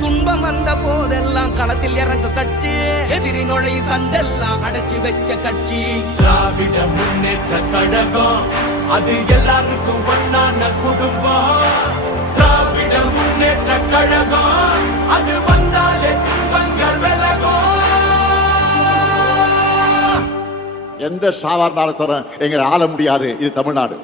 துன்பம் வந்த போதெல்லாம் களத்தில் இறங்க கட்சி, எதிரி நுழை சண்டெல்லாம் அடைச்சு வச்ச கட்சி. திராவிட முன்னேற்ற கழகம் அது எல்லாருக்கும் ஒன்னான குடும்பம். திராவிட முன்னேற்ற கழகம் அது வந்தாலே துன்பங்கள் விலகும். எந்த சாவா இருந்தாலும் எங்களை ஆள முடியாது. இது தமிழ்நாடு.